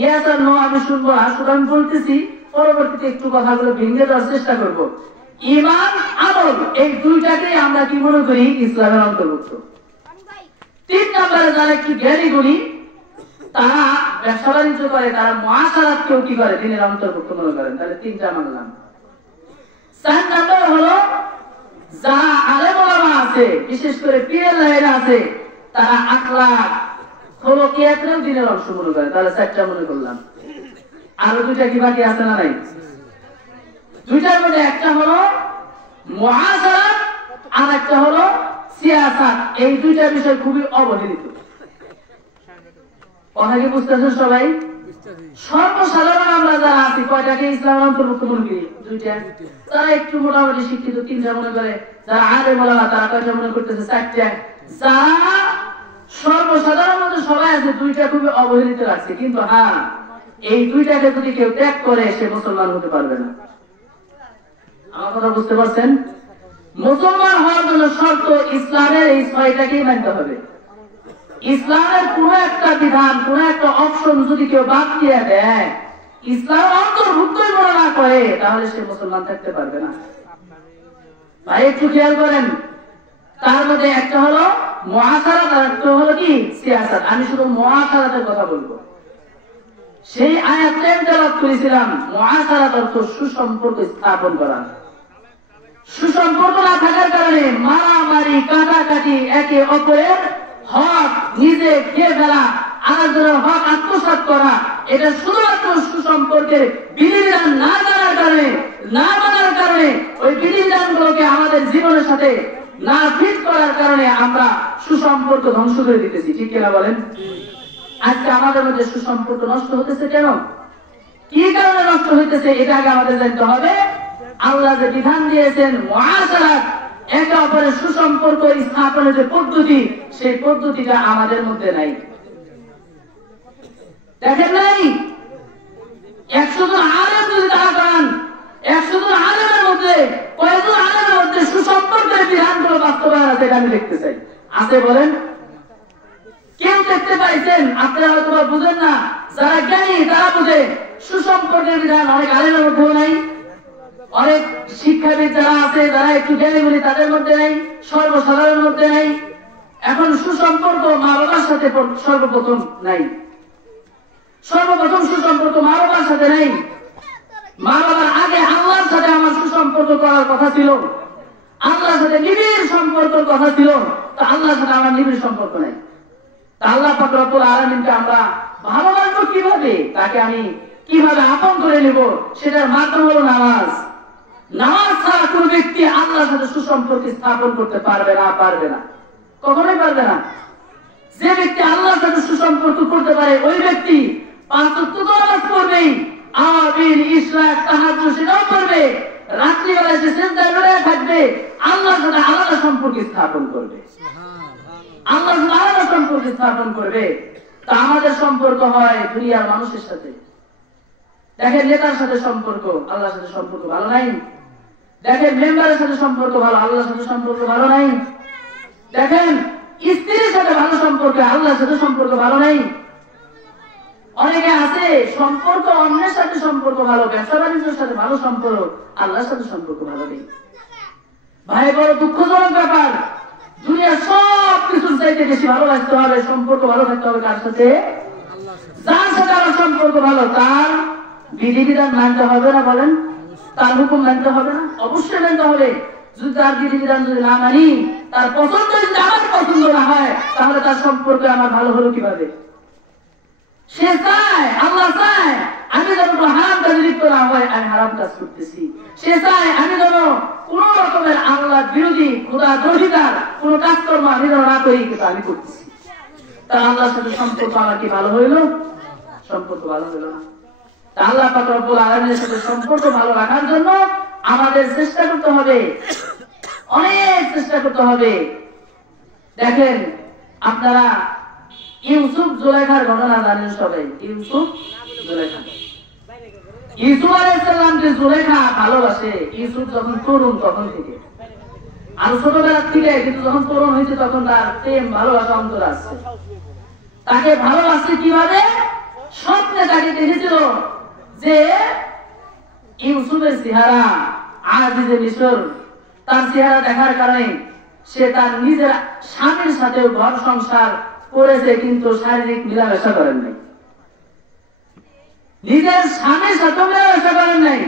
Yes আর no আমি শুনবো না, শুধু আমি বলতেছি, পরবর্তীতে একটু কথাগুলো ভেঙে দেওয়ার চেষ্টা করব। ঈমান আমল এই দুইটাকেই আমরা কি মনে করি ইসলামের অন্তর্ভুক্ত। 3 নম্বরে যারা একটু জ্ঞানী গুণী, তারা ব্যবসা বাণিজ্য করে, তারা মুআশারাতকেও কি করে দিনের অন্তর্ভুক্ত মনে করেন। তাহলে 3টা মানলাম। 4 নম্বর হলো যারা আলেম ওলামা আছে, বিশেষ করে পীরের লাইনে আছে, তারা আখলাক খলকিয়াতেও দিনের অংশ মনে করে। তাহলে 4টা মনে করলাম। আরো 2টা কি বাকি আছে না নাই? 2টার মধ্যে একটা হলো মুআশারাত আর একটা হলো সিয়াসাত। এই 2টা বিষয় খুবই অবহেলিত। কথা কি বুঝতেছেন সবাই? সর্বসাধারণ আমরা যারা আছি কয়টাকে ইসলামের অন্তর্ভুক্ত মনে করি? 2টা। যারা একটু মোটামুটি শিক্ষিত 3টা মনে করে, যারা আলেম ওলামা তারা কয়টা মনে করতেছে? 4টা। যারা সর্বসাধারণ মধ্যে সবাই আছে 2টা খুবই অবহেলিত রাখছে। কিন্তু হ্যাঁ, এই 2টাকে যদি কেউ ত্যাগ করে সে মুসলমান হতে পারবে না। আমার কথা বুঝতে পারছেন? মুসলমান হওয়ার জন্য শর্ত ইসলামের এই 6টাকেই মানতে হবে। ইসলামের কোন একটা বিধান, কোন একটা অপশন যদি কেউ বাদ দিয়ে দেয়, ইসলাম অন্তর্ভুক্তই মনে না করে, তাহলে সে মুসলমান থাকতে পারবে না। ভাই একটু খেয়াল করেন, তার মধ্যে একটা হলো মুআশারাত আর একটা হলো কি সিয়াসাত। আমি শুধু মুআশারাতের কথা বলবো। সেই আয়াতটা তেলাওয়াত করেছিলাম। মুআশারাত অর্থ সুসম্পর্ক স্থাপন করা। সুসম্পর্ক না থাকার কারণে মারামারি, কাটাকাটি, একে অপরের হক নিজে খেয়ে ফেলা, আরেকজনের হক আত্মসাৎ করা, এটা শুধুমাত্র সুসম্পর্কের বিধিবিধান না জানার কারণে, না মানার কারণে, ওই বিধিবিধানগুলোকে আমাদের জীবনের সাথে না ফিট করার কারণে আমরা সুসম্পর্ক ধ্বংস করে দিতেছি। ঠিক কিনা বলেন? আজকে আমাদের মধ্যে সুসম্পর্ক নষ্ট হতেছে কেন? কি কারণে নষ্ট হইতেছে এটা আগে আমাদের জানতে হবে। আল্লাহ যে বিধান দিয়েছেন মুআশারাত, একে অপরের সুসম্পর্ক স্থাপনের যে পদ্ধতি, সেই পদ্ধতিটা আমাদের মধ্যে নাই। দেখেন নাই, 100 জন আলেম যদি দাঁড়া করান, 100 জন আলেমের মধ্যে কয়েকজন আলেমের মধ্যে সুসম্পর্কের বিধানগুলো বাস্তবায়ন আছে? এটা আমি দেখতে চাই। আছে বলেন? কেউ দেখতে পাইছেন? আপনারা হয়তো বুঝেন না, যারা জ্ঞানী তারা বুঝে। সুসম্পর্কের বিধান অনেক আলেমের মধ্যেও নাই, অনেক শিক্ষাবিদ যারা আছে, যারা একটু জ্ঞানী বলি তাদের মধ্যে নাই, সর্বসাধারণের মধ্যে নাই। এখন সুসম্পর্ক মা বাবার সাথে সর্বপ্রথম নাই। সর্বপ্রথম সুসম্পর্ক মা বাবার সাথে নাই। মা বাবার আগে আল্লাহর সাথে আমার সুসম্পর্ক করার কথা ছিল, আল্লাহর সাথে নিবিড় সম্পর্কের কথা ছিল। তো আল্লাহর সাথে আমার নিবিড় সম্পর্ক নাই। তা আল্লাহ পাক রব্বুল আলামিনকে আমরা ভালোবাসবো কিভাবে? তাকে আমি কিভাবে আপন করে নেব? সেটার মাধ্যম হলো নামাজ। নামাজ ছাড়া কোন ব্যক্তি আল্লাহর সাথে সুসম্পর্ক স্থাপন করতে পারবে না, পারবে না, কখনোই পারবে না। যে ব্যক্তি আল্লাহর সাথে সুসম্পর্ক করতে পারে ওই ব্যক্তি 5 ওয়াক্ত নামাজ পড়বেই, আমিন, ইশরাক, তাহাজ্জুদ সেটাও করবে, রাত্রিবেলা সে সিজদায় লড়ে থাকবে, আল্লাহর সাথে আলাদা সম্পর্ক স্থাপন করবে, আল্লাহর সাথে আলাদা সম্পর্ক স্থাপন করবে। তা আমাদের সম্পর্ক হয় দুনিয়ার মানুষের সাথে। দেখেন নেতার সাথে সম্পর্ক, আল্লাহর সাথে সম্পর্ক ভালো নাই। দেখেন মেম্বারের সাথে সম্পর্ক ভালো, আল্লাহর সাথে সম্পর্ক ভালো নাই। দেখেন স্ত্রীর সাথে ভালো সম্পর্ক, আল্লাহর সাথে সম্পর্ক ভালো নাই। অনেকে আছে সম্পর্ক অন্যের সাথে সম্পর্ক ভালো, ব্যবসা বাণিজ্যের সাথে ভালো সম্পর্ক, আল্লাহর সাথে সম্পর্ক ভালো নেই। ভাই বড় দুঃখজনক ব্যাপার। দুনিয়ার সব কিছুর চাইতে বেশি ভালোবাসতে হবে, সম্পর্ক ভালো থাকতে হবে কার সাথে? যার সাথে আমার সম্পর্ক ভালো, তার বিধিবিধান মানতে হবে না? বলেন, তার হুকুম মানতে হবে না? অবশ্যই মানতে হবে। যদি তার বিধিবিধান যদি না মানি, তার পছন্দ যদি আমার পছন্দ না হয়, তাহলে তার সম্পর্কে আমার ভালো হলো কিভাবে? সে চায়, আল্লাহ চায় আমি যেন হারাম কাজে লিপ্ত না হয়, আমি হারাম কাজ করতেছি। সে চায় আমি যেন কোন রকমের আল্লাহ বিরোধী, খোদা দ্রোহিতার কোন কাজকর্ম আমি যেন না করি, কিন্তু আমি করতেছি। তা আল্লাহর সাথে সম্পর্ক আমার কি ভালো হইল? সম্পর্ক ভালো হইল না। তা আল্লাহ পাক রব্বুল আলামিনের সাথে সম্পর্ক ভালো রাখার জন্য আমাদের চেষ্টা করতে হবে, অনেক চেষ্টা করতে হবে। দেখেন আপনারা ইউসুফ জুলাইখার ঘটনা জানেন সবাই। ইউসুফ জুলাইখা, ইউসুফ আলাইহিস সালামকে জুলাইখা ভালোবাসে ইউসুফ যখন তরুণ তখন থেকে, আর ছোটবেলা থেকে, কিন্তু যখন তরুণ হয়েছে তখন তার প্রেম ভালোবাসা অন্তর আসছে। তাকে ভালোবাসছে কিভাবে? স্বপ্নে তাকে দেখেছিল যে ইউসুফের চেহারা, আজিজে মিশর, তার চেহারা দেখার কারণে সে তার নিজের স্বামীর সাথে ঘর সংসার করেছে, কিন্তু শারীরিক মেলামেশা করেন নাই। নিজের স্বামীর সাথে মেলামেশা করেন নাই,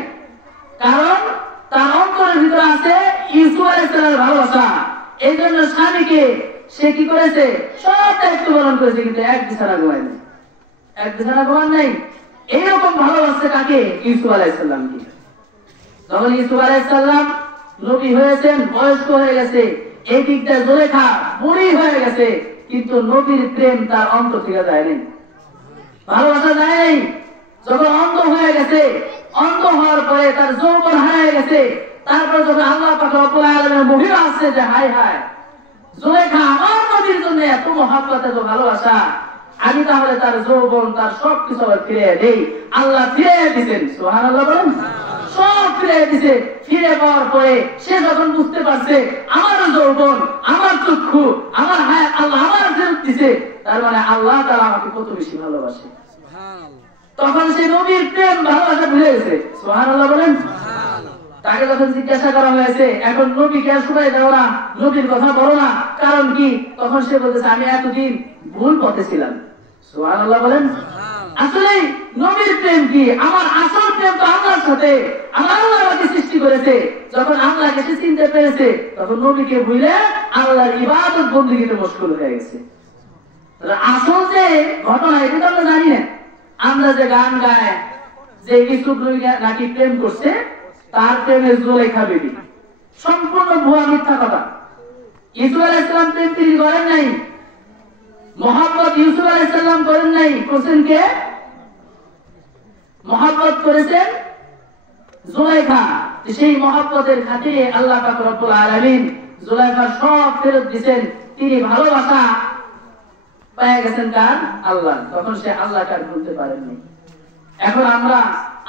কারণ তার অন্তরের ভিতরে আছে ইউসুফ আলাইহিস সালামের ভালোবাসা। এই জন্য স্বামীকে সে কি করেছে, সব দায়িত্ব পালন করেছে, কিন্তু এক বিছানা ঘুমায় নাই, এক বিছানা ঘুমান নাই। এইরকম ভালোবাসছে কাকে? ইউসুফ আলাইহিস সালামকে। যখন ইউসুফ আলাইহিস সালাম নবী হয়েছেন, বয়স্ক হয়ে গেছে, এই দিকটা জুলেখা বুড়ি হয়ে গেছে, কিন্তু নবীর প্রেম তার অন্তর থেকে যায়নি, ভালোবাসা যায়নি। যখন অন্ধ হয়ে গেছে, অন্ধ হওয়ার পরে তার যৌবন হারিয়ে গেছে, তারপর যখন আল্লাহ পাক রব্বুল আলামিনের মহিমা আসছে যে হায় হায়, জুলেখা আমার নবীর জন্য এত মহব্বত, এত ভালোবাসা, আমি তাহলে তার যৌবন, তার সবকিছু আবার ফিরে দেই। আল্লাহ ফিরে দিতেন, সুবহানাল্লাহ বলেন, সব ফিরে দিছে। ফিরে পাওয়ার পরে সে যখন বুঝতে পারছে আমার যৌবন, আমার চক্ষু, আমার হায়াত আল্লাহ আমার ফেরত দিছে, তার মানে আল্লাহ তাআলা আমাকে কত বেশি ভালোবাসে, তখন সে নবীর প্রেম ভালোবাসা ভুলে গেছে। সুবহানাল্লাহ বলেন। তাকে যখন জিজ্ঞাসা করা হয়েছে, এখন নবীকে আর শোনাই দাও না, নবীর কথা বলো না, কারণ কি? তখন সে বলতেছে আমি এতদিন ভুল পথে ছিলাম। সুবহানাল্লাহ বলেন। আসলে নবীর প্রেম কি? আমার আসল প্রেম তো আল্লাহর সাথে। আমার আল্লাহ আমাকে সৃষ্টি করেছে, যখন আল্লাহকে সে চিনতে পেরেছে, তখন নবীকে ভুলে আল্লাহর ইবাদত বন্দেগীতে মশগুল হয়ে গেছে। আসল যে ঘটনা, এটা তো আমরা জানি না। আমরা যে গান গায় যে ইউসুফ নবী নাকি প্রেম করছে, তার প্রেমের জুলেখা বিবি, সম্পূর্ণ ভুয়া মিথ্যা কথা। ইউসুফ আলাইহিস সালাম প্রেম তিনি করেন নাই, মহব্বত ইউসুফ আলাইহিস সালাম করেন নাই, করছেন কে? মহব্বত করেছেন জুলেখা। সেই মহব্বতের খাতিরে আল্লাহ পাক রব্বুল আলামিন জুলেখার সব ফেরত দিয়েছেন। তিনি ভালোবাসা পেয়ে গেছেন কার? আল্লাহ। তখন সে আল্লাহকে আর ভুলতে পারেননি। এখন আমরা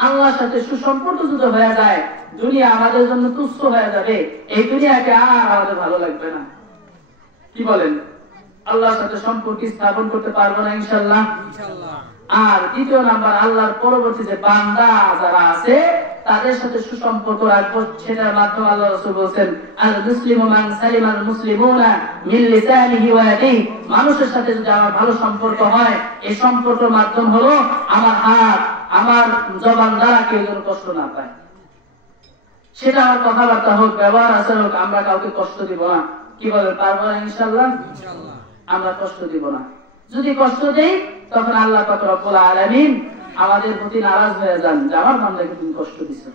আল্লাহর সাথে সুসম্পর্ক যদি হয়ে যায়, দুনিয়া আমাদের জন্য তুচ্ছ হয়ে যাবে, এই দুনিয়াকে আর আমাদের ভালো লাগবে না। কি বলেন? আল্লাহর সাথে সম্পর্ক স্থাপন করতে পারবো না ইনশাআল্লাহ। আর দ্বিতীয় নাম্বার, আল্লাহর পরবর্তী যে বান্দা যারা আছে তাদের সাথে সুসম্পর্ক রাখবো, সেটার মাধ্যমে আল্লাহ রাসূল বলেছেন আল মুসলিমু মান সালিমাল মুসলিমুনা মিন লিসানিহি ওয়া ইয়াদিহি। মানুষের সাথে যদি আমার ভালো সম্পর্ক হয়, এই সম্পর্কের মাধ্যম হলো আমার হাত, আমার জবান দ্বারা কেউ যেন কষ্ট না পায়। সেটা আমার কথাবার্তা হোক, ব্যবহার আচরণ হোক, আমরা কাউকে কষ্ট দিব না। কি বলেন? পারবো না ইনশাআল্লাহ? আমরা কষ্ট দিব না। যদি কষ্ট দেই, তখন আল্লাহ পাক রব্বুল আলামিন আমাদের প্রতি নারাজ হয়ে যান যে আমার বান্দাকে তুমি কষ্ট দিছো।